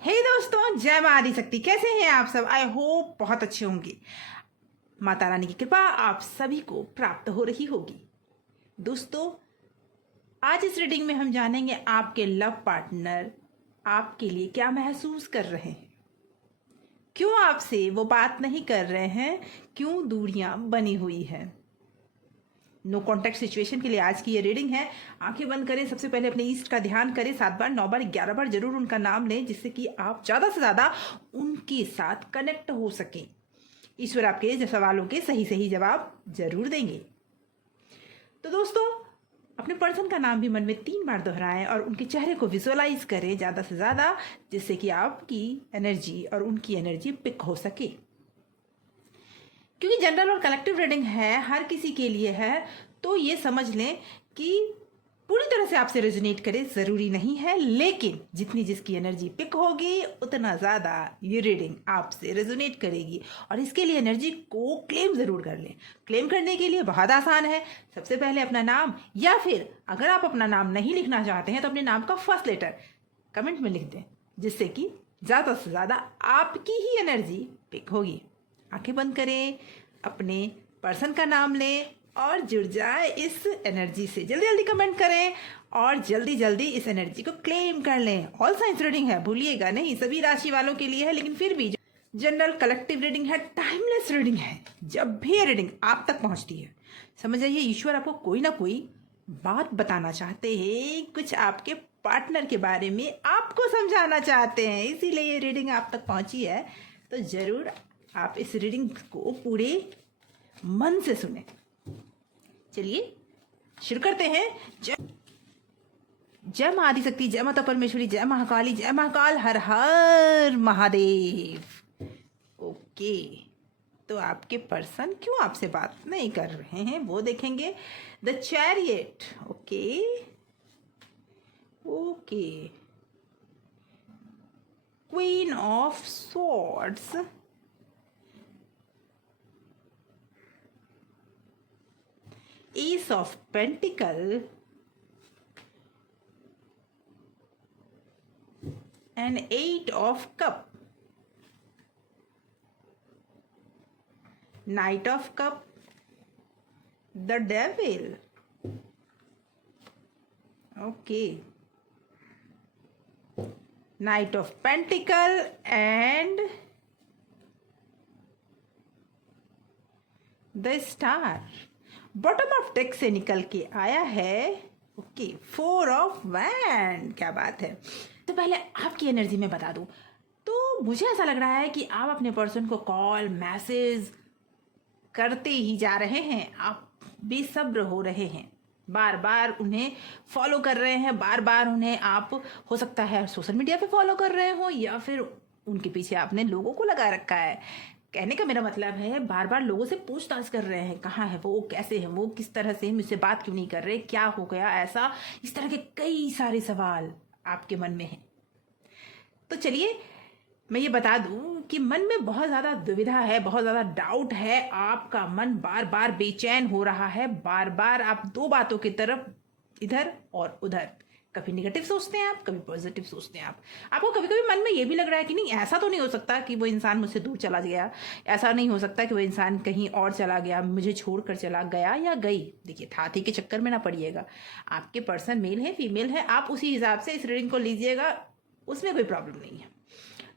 हे दोस्तों, जय माँ आदिशक्ति। कैसे हैं आप सब? आई होप बहुत अच्छे होंगे। माता रानी की कृपा आप सभी को प्राप्त हो रही होगी। दोस्तों, आज इस रीडिंग में हम जानेंगे आपके लव पार्टनर आपके लिए क्या महसूस कर रहे हैं, क्यों आपसे वो बात नहीं कर रहे हैं, क्यों दूरियां बनी हुई हैं। नो कॉन्टैक्ट सिचुएशन के लिए आज की ये रीडिंग है। आंखें बंद करें, सबसे पहले अपने ईस्ट का ध्यान करें, 7 बार 9 बार 11 बार जरूर उनका नाम लें, जिससे कि आप ज़्यादा से ज़्यादा उनके साथ कनेक्ट हो सकें। ईश्वर आपके सवालों के सही सही जवाब जरूर देंगे। तो दोस्तों, अपने पर्सन का नाम भी मन में 3 बार दोहराएं और उनके चेहरे को विजुअलाइज करें ज़्यादा से ज़्यादा, जिससे कि आपकी एनर्जी और उनकी एनर्जी पिक हो सके। क्योंकि जनरल और कलेक्टिव रीडिंग है, हर किसी के लिए है, तो ये समझ लें कि पूरी तरह से आपसे रेजोनेट करे ज़रूरी नहीं है, लेकिन जितनी जिसकी एनर्जी पिक होगी उतना ज़्यादा ये रीडिंग आपसे रेजोनेट करेगी। और इसके लिए एनर्जी को क्लेम ज़रूर कर लें। क्लेम करने के लिए बहुत आसान है। सबसे पहले अपना नाम, या फिर अगर आप अपना नाम नहीं लिखना चाहते हैं तो अपने नाम का फर्स्ट लेटर कमेंट में लिख दें, जिससे कि ज़्यादा से ज़्यादा आपकी ही एनर्जी पिक होगी। आंखें बंद करें, अपने पर्सन का नाम लें और जुड़ जाए इस एनर्जी से। जल्दी जल्दी कमेंट करें और जल्दी जल्दी इस एनर्जी को क्लेम कर लें। ऑल साइंस रीडिंग है, भूलिएगा नहीं, सभी राशि वालों के लिए है, लेकिन फिर भी जनरल कलेक्टिव रीडिंग है, टाइमलेस रीडिंग है। जब भी ये रीडिंग आप तक पहुंचती है, समझ जाइए ईश्वर आपको कोई ना कोई बात बताना चाहते हैं, कुछ आपके पार्टनर के बारे में आपको समझाना चाहते हैं, इसीलिए ये रीडिंग आप तक पहुंची है। तो जरूर आप इस रीडिंग को पूरे मन से सुने। चलिए शुरू करते हैं। जय माँ आदिशक्ति, जय माता परमेश्वरी, जय महाकाली, जय महाकाल, हर हर महादेव। ओके, तो आपके पर्सन क्यों आपसे बात नहीं कर रहे हैं वो देखेंगे। The chariot. Okay okay, queen of swords, Ace of Pentacle, and 8 of Cup, Knight of Cup, the Devil. Okay, Knight of Pentacle and the Star. Bottom of deck से निकल के आया है ओके 4 ऑफ वैंड। क्या बात है। तो पहले आपकी एनर्जी में बता दूं तो मुझे ऐसा लग रहा है कि आप अपने पर्सन को कॉल मैसेज करते ही जा रहे हैं। आप बेसब्र हो रहे हैं, बार बार उन्हें फॉलो कर रहे हैं, बार बार उन्हें आप हो सकता है सोशल मीडिया पे फॉलो कर रहे हो, या फिर उनके पीछे आपने लोगों को लगा रखा है। कहने का मेरा मतलब है बार बार लोगों से पूछताछ कर रहे हैं, कहाँ है वो, कैसे है वो, किस तरह से, मुझसे बात क्यों नहीं कर रहे, क्या हो गया ऐसा, इस तरह के कई सारे सवाल आपके मन में हैं। तो चलिए मैं ये बता दूं कि मन में बहुत ज़्यादा दुविधा है, बहुत ज़्यादा डाउट है। आपका मन बार बार बेचैन हो रहा है, बार बार आप 2 बातों की तरफ इधर और उधर, कभी निगेटिव सोचते हैं आप, कभी पॉजिटिव सोचते हैं आप। आपको कभी कभी मन में ये भी लग रहा है कि नहीं, ऐसा तो नहीं हो सकता कि वो इंसान मुझसे दूर चला गया, ऐसा नहीं हो सकता कि वो इंसान कहीं और चला गया, मुझे छोड़कर चला गया या गई। देखिए थाती के चक्कर में ना पड़िएगा। आपके पर्सन मेल है फीमेल है, आप उसी हिसाब से इस रीडिंग को लीजिएगा, उसमें कोई प्रॉब्लम नहीं है।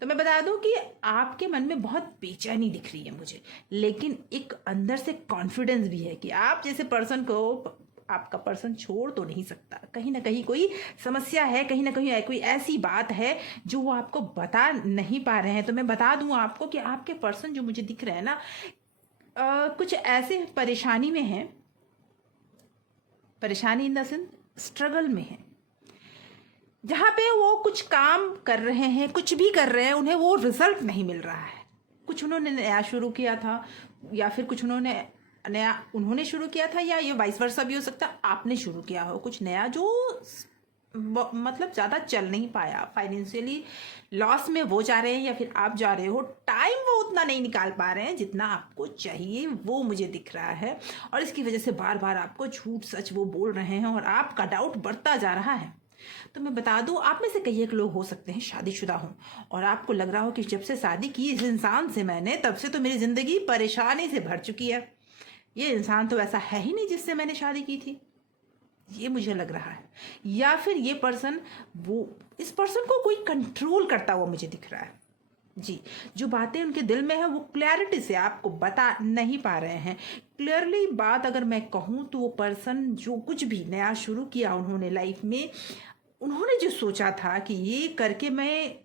तो मैं बता दूं कि आपके मन में बहुत बेचैनी दिख रही है मुझे, लेकिन एक अंदर से कॉन्फिडेंस भी है कि आप जैसे पर्सन को आपका पर्सन छोड़ तो नहीं सकता। कहीं ना कहीं कोई समस्या है, कहीं ना कहीं कोई ऐसी बात है जो वो आपको बता नहीं पा रहे हैं। तो मैं बता दूं आपको कि आपके पर्सन जो मुझे दिख रहे हैं ना, कुछ ऐसे परेशानी में है, परेशानी इन द सेंस स्ट्रगल में है, जहाँ पे वो कुछ काम कर रहे हैं, कुछ भी कर रहे हैं, उन्हें वो रिजल्ट नहीं मिल रहा है। कुछ उन्होंने नया शुरू किया था, या फिर कुछ उन्होंने शुरू किया था, या ये वाइस वर्सा भी हो सकता है, आपने शुरू किया हो कुछ नया जो मतलब ज़्यादा चल नहीं पाया, फाइनेंशियली लॉस में वो जा रहे हैं या फिर आप जा रहे हो। टाइम वो उतना नहीं निकाल पा रहे हैं जितना आपको चाहिए, वो मुझे दिख रहा है। और इसकी वजह से बार बार आपको झूठ सच वो बोल रहे हैं और आपका डाउट बढ़ता जा रहा है। तो मैं बता दूं, आप में से कई एक लोग हो सकते हैं शादीशुदा हों और आपको लग रहा हो कि जब से शादी की इस इंसान से मैंने, तब से तो मेरी ज़िंदगी परेशानी से भर चुकी है। ये इंसान तो ऐसा है ही नहीं जिससे मैंने शादी की थी, ये मुझे लग रहा है। या फिर ये पर्सन, वो इस पर्सन को कोई कंट्रोल करता हुआ मुझे दिख रहा है। जी, जो बातें उनके दिल में है वो क्लैरिटी से आपको बता नहीं पा रहे हैं। क्लियरली बात अगर मैं कहूँ तो वो पर्सन जो कुछ भी नया शुरू किया उन्होंने लाइफ में, उन्होंने जो सोचा था कि ये करके मैं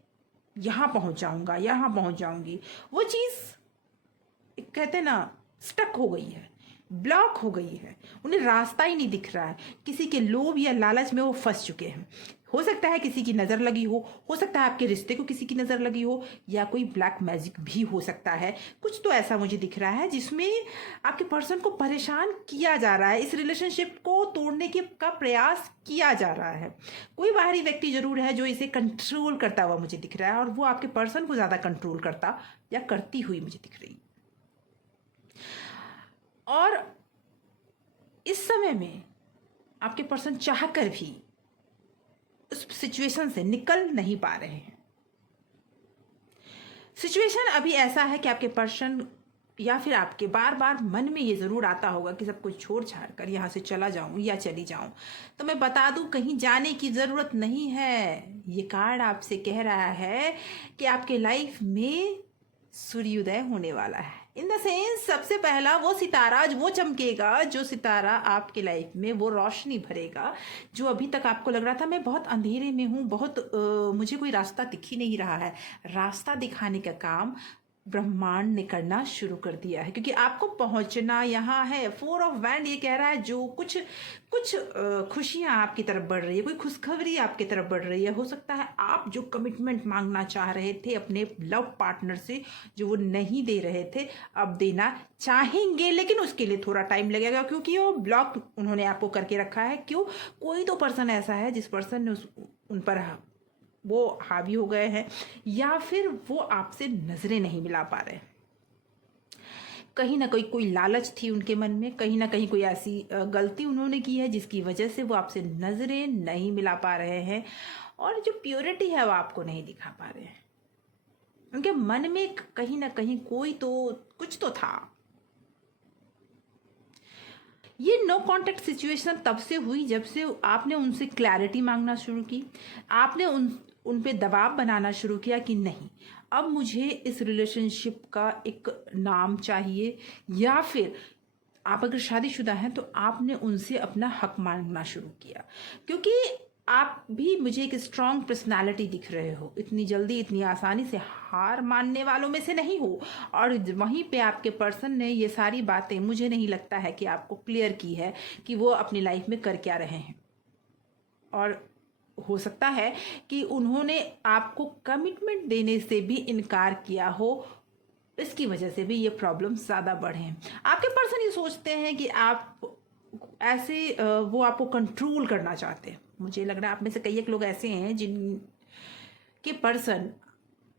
यहाँ पहुँच जाऊँगा, यहाँ पहुँच जाऊँगी, वो चीज़ कहते हैं ना स्टक हो गई है, ब्लॉक हो गई है। उन्हें रास्ता ही नहीं दिख रहा है। किसी के लोभ या लालच में वो फंस चुके हैं। हो सकता है किसी की नज़र लगी हो सकता है आपके रिश्ते को किसी की नज़र लगी हो, या कोई ब्लैक मैजिक भी हो सकता है। कुछ तो ऐसा मुझे दिख रहा है जिसमें आपके पर्सन को परेशान किया जा रहा है, इस रिलेशनशिप को तोड़ने के का प्रयास किया जा रहा है। कोई बाहरी व्यक्ति जरूर है जो इसे कंट्रोल करता हुआ मुझे दिख रहा है, और वो आपके पर्सन को ज़्यादा कंट्रोल करता या करती हुई मुझे दिख रही है। और इस समय में आपके पर्सन चाहकर भी उस सिचुएशन से निकल नहीं पा रहे हैं। सिचुएशन अभी ऐसा है कि आपके पर्सन या फिर आपके बार बार मन में ये ज़रूर आता होगा कि सब कुछ छोड़ छाड़ कर यहाँ से चला जाऊँ या चली जाऊँ। तो मैं बता दूँ, कहीं जाने की ज़रूरत नहीं है। ये कार्ड आपसे कह रहा है कि आपके लाइफ में सूर्योदय होने वाला है। इन द सेंस, सबसे पहला वो सितारा वो चमकेगा, जो सितारा आपके लाइफ में वो रोशनी भरेगा। जो अभी तक आपको लग रहा था मैं बहुत अंधेरे में हूँ, मुझे कोई रास्ता दिख ही नहीं रहा है, रास्ता दिखाने का काम ब्रह्मांड ने करना शुरू कर दिया है, क्योंकि आपको पहुंचना यहाँ है। 4 ऑफ वैंड ये कह रहा है जो कुछ कुछ खुशियाँ आपकी तरफ बढ़ रही है, कोई खुशखबरी आपकी तरफ बढ़ रही है। हो सकता है आप जो कमिटमेंट मांगना चाह रहे थे अपने लव पार्टनर से, जो वो नहीं दे रहे थे, अब देना चाहेंगे, लेकिन उसके लिए थोड़ा टाइम लगेगा, क्योंकि वो ब्लॉक उन्होंने आपको करके रखा है। क्यों? कोई तो पर्सन ऐसा है जिस पर्सन ने उन पर वो हावी हो गए हैं, या फिर वो आपसे नजरें नहीं मिला पा रहे। कहीं ना कहीं कोई लालच थी उनके मन में, कहीं ना कहीं कोई ऐसी गलती उन्होंने की है जिसकी वजह से वो आपसे नजरें नहीं मिला पा रहे हैं, और जो प्योरिटी है वो आपको नहीं दिखा पा रहे हैं। उनके मन में कहीं ना कहीं कोई तो कुछ तो था। ये नो कॉन्टेक्ट सिचुएशन तब से हुई जब से आपने उनसे क्लैरिटी मांगना शुरू की, आपने उन पे दबाव बनाना शुरू किया कि नहीं, अब मुझे इस रिलेशनशिप का एक नाम चाहिए, या फिर आप अगर शादीशुदा हैं तो आपने उनसे अपना हक मांगना शुरू किया। क्योंकि आप भी मुझे एक स्ट्रांग पर्सनालिटी दिख रहे हो, इतनी जल्दी इतनी आसानी से हार मानने वालों में से नहीं हो। और वहीं पे आपके पर्सन ने ये सारी बातें मुझे नहीं लगता है कि आपको क्लियर की है कि वो अपनी लाइफ में कर क्या रहे हैं। और हो सकता है कि उन्होंने आपको कमिटमेंट देने से भी इनकार किया हो, इसकी वजह से भी ये प्रॉब्लम ज़्यादा बढ़े हैं। आपके पर्सन ये सोचते हैं कि आप ऐसे वो आपको कंट्रोल करना चाहते हैं। मुझे लग रहा है आप में से कई एक लोग ऐसे हैं जिनके पर्सन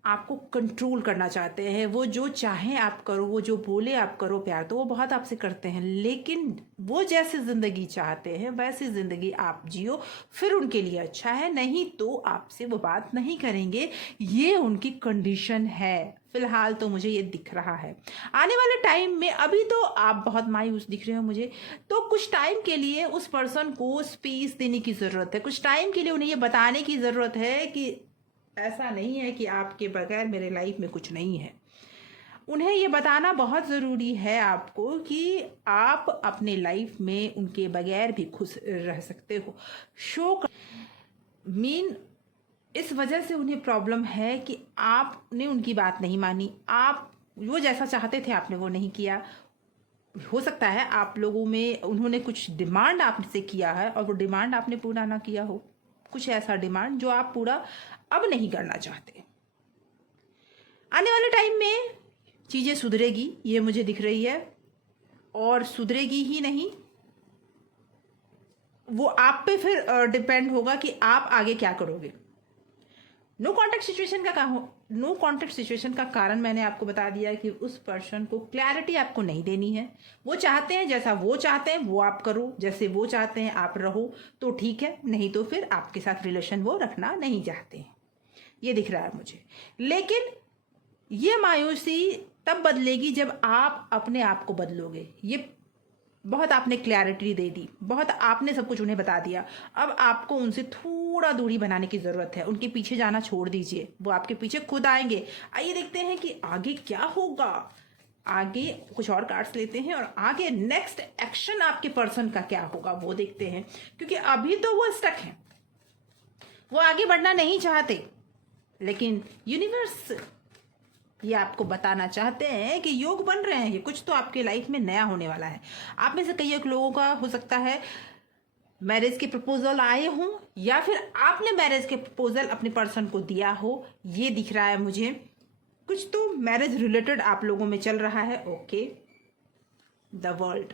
आपको कंट्रोल करना चाहते हैं। वो जो चाहें आप करो, वो जो बोले आप करो। प्यार तो वो बहुत आपसे करते हैं, लेकिन वो जैसी ज़िंदगी चाहते हैं वैसी ज़िंदगी आप जियो, फिर उनके लिए अच्छा है, नहीं तो आपसे वो बात नहीं करेंगे। ये उनकी कंडीशन है। फिलहाल तो मुझे ये दिख रहा है। आने वाले टाइम में, अभी तो आप बहुत मायूस दिख रहे हो मुझे, तो कुछ टाइम के लिए उस पर्सन को स्पेस देने की ज़रूरत है। कुछ टाइम के लिए उन्हें ये बताने की ज़रूरत है कि ऐसा नहीं है कि आपके बगैर मेरे लाइफ में कुछ नहीं है। उन्हें ये बताना बहुत ज़रूरी है आपको कि आप अपने लाइफ में उनके बगैर भी खुश रह सकते हो। शो मीन इस वजह से उन्हें प्रॉब्लम है कि आपने उनकी बात नहीं मानी, आप वो जैसा चाहते थे आपने वो नहीं किया। हो सकता है आप लोगों में उन्होंने कुछ डिमांड आपसे किया है और वो डिमांड आपने पूरा ना किया हो। कुछ ऐसा डिमांड जो आप पूरा अब नहीं करना चाहते। आने वाले टाइम में चीज़ें सुधरेगी, ये मुझे दिख रही है। और सुधरेगी ही नहीं, वो आप पे फिर डिपेंड होगा कि आप आगे क्या करोगे। नो कॉन्टेक्ट सिचुएशन का कारण मैंने आपको बता दिया कि उस पर्सन को क्लैरिटी आपको नहीं देनी है। वो चाहते हैं जैसा वो चाहते हैं वो आप करो, जैसे वो चाहते हैं आप रहो तो ठीक है, नहीं तो फिर आपके साथ रिलेशन वो रखना नहीं चाहते हैं, ये दिख रहा है मुझे। लेकिन ये मायूसी तब बदलेगी जब आप अपने आप को बदलोगे। ये बहुत आपने क्लैरिटी दे दी, बहुत आपने सब कुछ उन्हें बता दिया, अब आपको उनसे थोड़ा दूरी बनाने की ज़रूरत है। उनके पीछे जाना छोड़ दीजिए, वो आपके पीछे खुद आएंगे। आइए देखते हैं कि आगे क्या होगा। आगे कुछ और कार्ड्स लेते हैं और आगे नेक्स्ट एक्शन आपके पर्सन का क्या होगा वो देखते हैं, क्योंकि अभी तो वो स्टक हैं, वो आगे बढ़ना नहीं चाहते, लेकिन यूनिवर्स ये आपको बताना चाहते हैं कि योग बन रहे हैं, ये कुछ तो आपके लाइफ में नया होने वाला है। आप में से कई एक लोगों का हो सकता है मैरिज के प्रपोजल आए हों, या फिर आपने मैरिज के प्रपोजल अपने पर्सन को दिया हो, ये दिख रहा है मुझे। कुछ तो मैरिज रिलेटेड आप लोगों में चल रहा है। ओके, द वर्ल्ड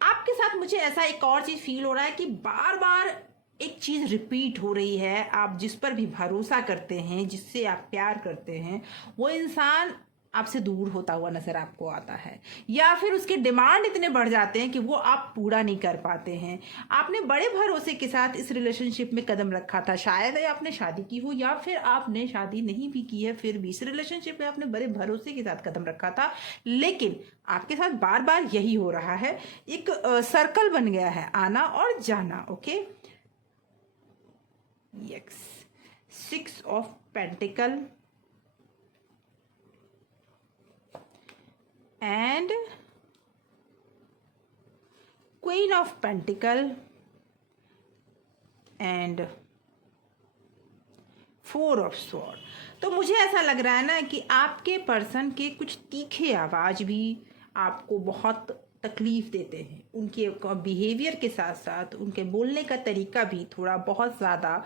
आपके साथ मुझे ऐसा एक और चीज फील हो रहा है कि बार बार एक चीज रिपीट हो रही है। आप जिस पर भी भरोसा करते हैं, जिससे आप प्यार करते हैं, वो इंसान आपसे दूर होता हुआ नजर आपको आता है, या फिर उसके डिमांड इतने बढ़ जाते हैं कि वो आप पूरा नहीं कर पाते हैं। आपने बड़े भरोसे के साथ इस रिलेशनशिप में कदम रखा था, शायद आपने शादी की हो या फिर आपने शादी नहीं भी की है, फिर भी इस रिलेशनशिप में आपने बड़े भरोसे के साथ कदम रखा था, लेकिन आपके साथ बार बार यही हो रहा है। एक सर्कल बन गया है, आना और जाना। Okay, yes, 6 of pentacle and Queen of Pentacle and 4 of Sword। तो मुझे ऐसा लग रहा है ना कि आपके पर्सन के कुछ तीखे आवाज भी आपको बहुत तकलीफ देते हैं। उनके बिहेवियर के साथ साथ उनके बोलने का तरीका भी थोड़ा बहुत ज़्यादा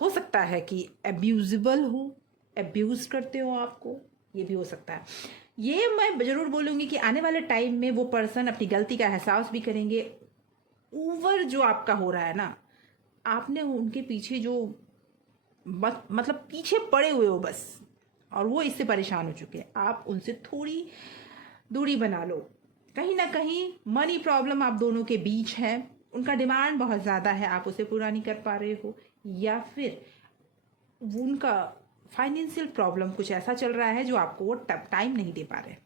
हो सकता है कि अब्यूजिबल हो, अब्यूज करते हो आपको, ये भी हो सकता है। ये मैं ज़रूर बोलूँगी कि आने वाले टाइम में वो पर्सन अपनी गलती का एहसास भी करेंगे। ओवर जो आपका हो रहा है ना, आपने उनके पीछे जो मतलब पीछे पड़े हुए हो बस, और वो इससे परेशान हो चुके हैं। आप उनसे थोड़ी दूरी बना लो। कहीं ना कहीं मनी प्रॉब्लम आप दोनों के बीच है, उनका डिमांड बहुत ज़्यादा है, आप उसे पूरा नहीं कर पा रहे हो, या फिर उनका फाइनेंशियल प्रॉब्लम कुछ ऐसा चल रहा है जो आपको वो टाइम नहीं दे पा रहे।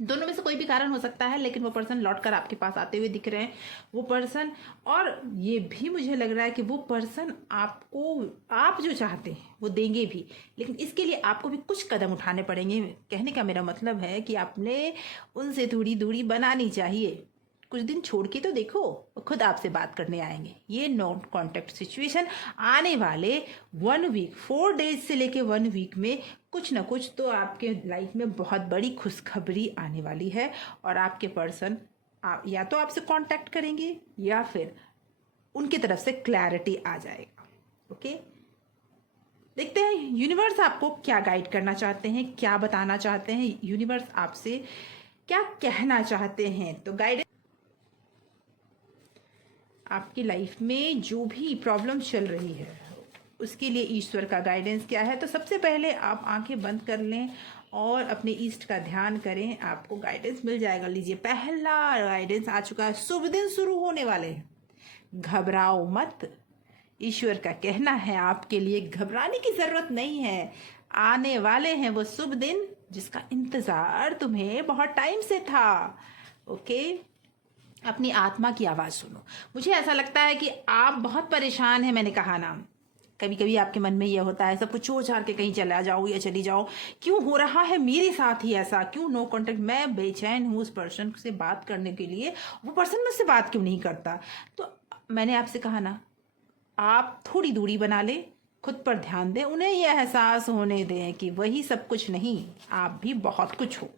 दोनों में से कोई भी कारण हो सकता है, लेकिन वो पर्सन लौट कर आपके पास आते हुए दिख रहे हैं वो पर्सन। और ये भी मुझे लग रहा है कि वो पर्सन आपको, आप जो चाहते हैं वो देंगे भी, लेकिन इसके लिए आपको भी कुछ कदम उठाने पड़ेंगे। कहने का मेरा मतलब है कि आपने उनसे थोड़ी दूरी बनानी चाहिए। कुछ दिन छोड़ के तो देखो, वो खुद आपसे बात करने आएंगे। ये नॉन कॉन्टेक्ट सिचुएशन आने वाले 1 वीक, 4 डेज से लेके 1 वीक में कुछ ना कुछ तो आपके लाइफ में बहुत बड़ी खुशखबरी आने वाली है, और आपके पर्सन या तो आपसे कांटेक्ट करेंगे या फिर उनकी तरफ से क्लैरिटी आ जाएगा। ओके, देखते हैं यूनिवर्स आपको क्या गाइड करना चाहते हैं, क्या बताना चाहते हैं, यूनिवर्स आपसे क्या कहना चाहते हैं। तो गाइडेंस आपकी लाइफ में जो भी प्रॉब्लम चल रही है उसके लिए ईश्वर का गाइडेंस क्या है। तो सबसे पहले आप आंखें बंद कर लें और अपने ईष्ट का ध्यान करें, आपको गाइडेंस मिल जाएगा। लीजिए, पहला गाइडेंस आ चुका है। शुभ दिन शुरू होने वाले हैं, घबराओ मत। ईश्वर का कहना है आपके लिए घबराने की जरूरत नहीं है। आने वाले हैं वो शुभ दिन जिसका इंतजार तुम्हें बहुत टाइम से था। ओके, अपनी आत्मा की आवाज सुनो। मुझे ऐसा लगता है कि आप बहुत परेशान हैं। मैंने कहा ना, कभी कभी आपके मन में यह होता है सब कुछ छोड़ छाड़ के कहीं चला जाओ या चली जाओ। क्यों हो रहा है मेरे साथ ही ऐसा? क्यों नो कॉन्टेक्ट? मैं बेचैन हूँ उस पर्सन से बात करने के लिए, वो पर्सन मुझसे बात क्यों नहीं करता? तो मैंने आपसे कहा ना, आप थोड़ी दूरी बना लें, खुद पर ध्यान दें, उन्हें यह एहसास होने दें कि वही सब कुछ नहीं, आप भी बहुत कुछ हो।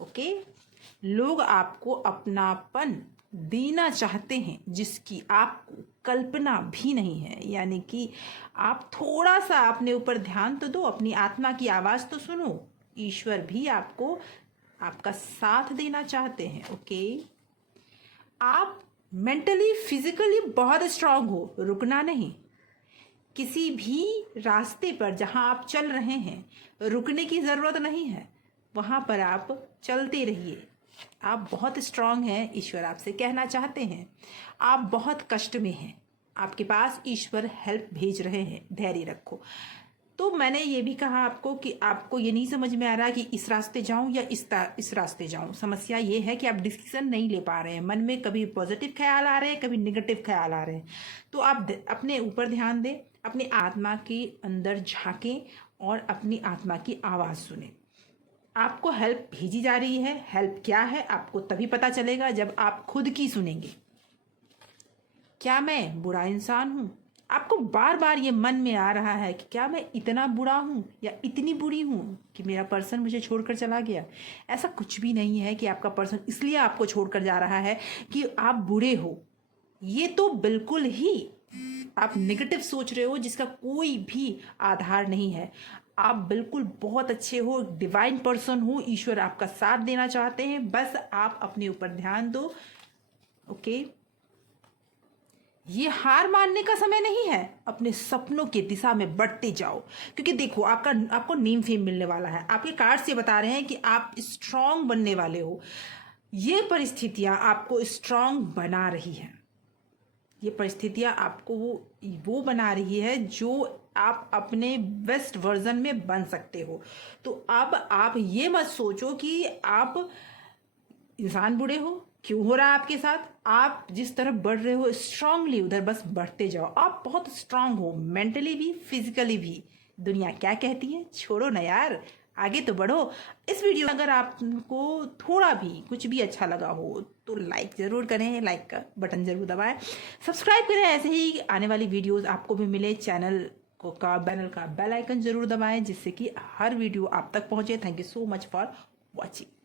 ओके, लोग आपको अपनापन देना चाहते हैं जिसकी आपको कल्पना भी नहीं है। यानी कि आप थोड़ा सा अपने ऊपर ध्यान तो दो, अपनी आत्मा की आवाज तो सुनो। ईश्वर भी आपको आपका साथ देना चाहते हैं। ओके, आप मेंटली फिजिकली बहुत स्ट्रांग हो, रुकना नहीं। किसी भी रास्ते पर जहां आप चल रहे हैं रुकने की ज़रूरत नहीं है, वहां पर आप चलते रहिए। आप बहुत स्ट्रांग हैं, ईश्वर आपसे कहना चाहते हैं। आप बहुत कष्ट में हैं, आपके पास ईश्वर हेल्प भेज रहे हैं, धैर्य रखो। तो मैंने ये भी कहा आपको कि आपको ये नहीं समझ में आ रहा कि इस रास्ते जाऊं या इस रास्ते जाऊं। समस्या ये है कि आप डिसीजन नहीं ले पा रहे हैं। मन में कभी पॉजिटिव ख्याल आ रहे हैं, कभी नेगेटिव ख्याल आ रहे हैं। तो आप अपने ऊपर ध्यान दें, अपनी आत्मा के अंदर झांकें और अपनी आत्मा की आवाज़ सुने। आपको हेल्प भेजी जा रही है। हेल्प क्या है आपको तभी पता चलेगा जब आप खुद की सुनेंगे। क्या मैं बुरा इंसान हूं? आपको बार बार ये मन में आ रहा है कि क्या मैं इतना बुरा हूं या इतनी बुरी हूं कि मेरा पर्सन मुझे छोड़कर चला गया। ऐसा कुछ भी नहीं है कि आपका पर्सन इसलिए आपको छोड़कर जा रहा है कि आप बुरे हो। ये तो बिल्कुल ही आप नेगेटिव सोच रहे हो जिसका कोई भी आधार नहीं है। आप बिल्कुल बहुत अच्छे हो, डिवाइन पर्सन हो, ईश्वर आपका साथ देना चाहते हैं। बस आप अपने ऊपर ध्यान दो। ओके, ये हार मानने का समय नहीं है। अपने सपनों की दिशा में बढ़ते जाओ, क्योंकि देखो आपको नेम फेम मिलने वाला है। आपके कार्ड्स ये बता रहे हैं कि आप स्ट्रांग बनने वाले हो। ये परिस्थितियां आपको स्ट्रांग बना रही हैं। ये परिस्थितियां आपको वो बना रही है जो आप अपने बेस्ट वर्जन में बन सकते हो। तो अब आप ये मत सोचो कि आप इंसान बुरे हो, क्यों हो रहा है आपके साथ। आप जिस तरफ बढ़ रहे हो स्ट्रांगली उधर बस बढ़ते जाओ। आप बहुत स्ट्रांग हो, मेंटली भी फिजिकली भी। दुनिया क्या कहती है छोड़ो ना यार, आगे तो बढ़ो। इस वीडियो में अगर आपको थोड़ा भी कुछ भी अच्छा लगा हो तो लाइक ज़रूर करें, लाइक का बटन ज़रूर दबाएं, सब्सक्राइब करें, ऐसे ही आने वाली वीडियोस आपको भी मिले। चैनल का बेल आइकन ज़रूर दबाएं जिससे कि हर वीडियो आप तक पहुंचे। Thank you so much for watching.